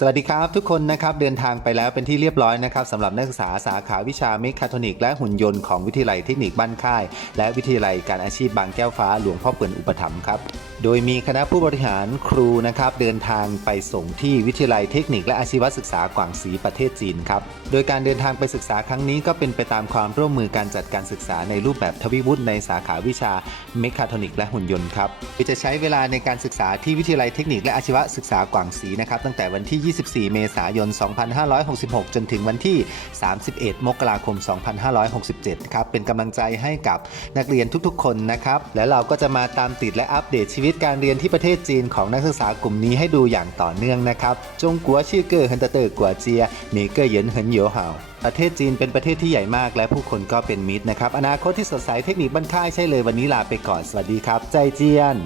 สวัสดีครับทุกคนนะครับเดินทางไปแล้วเป็นที่เรียบร้อยนะครับสำหรับนักศึกษาสาขาวิชาเมคาทรอนิกและหุ่นยนต์ของวิทยาลัยเทคนิคบ้านค่าย และวิทยาลัยการอาชีพบางแก้วฟ้าหลวงพ่อเปิ่นอุปถัมภ์ครับโดยมีคณะผู้บริหารครูนะครับเดินทางไปส่งที่วิทยาลัยเทคนิค และอาชีวศึกษากวางศรีประเทศจีนครับโดยการเดินทางไปศึกษาครั้งนี้ก็เป็นไปตามความร่วมมือการจัดการศึกษาในรูปแบบทวิวุฒิในสาขาวิชาเมคาทรอนิกและหุ่นยนต์ครับโดยจะใช้เวลาในการศึกษาที่วิทยาลัยเทคนิค และอาชีวศึกษากวางศรีนะครับตั้งแต่วันที่24 เมษายน 2566 จนถึงวันที่ 31 มกราคม 2567 ครับ เป็นกำลังใจให้กับนักเรียนทุกๆ คนนะครับ แล้วเราก็จะมาตามติดและอัปเดตชีวิตการเรียนที่ประเทศจีนของนักศึกษากลุ่มนี้ให้ดูอย่างต่อเนื่องนะครับ จงกัวชื่อเกอร์เฮนเตอร์กัวเจียเมเกอร์เหยินเหินเหยวเห่าประเทศจีนเป็นประเทศที่ใหญ่มากและผู้คนก็เป็นมิตรนะครับ อนาคตที่สดใสเทคนิคบ้านค่ายใช่เลยวันนี้ลาไปก่อน สวัสดีครับ ใจเจียน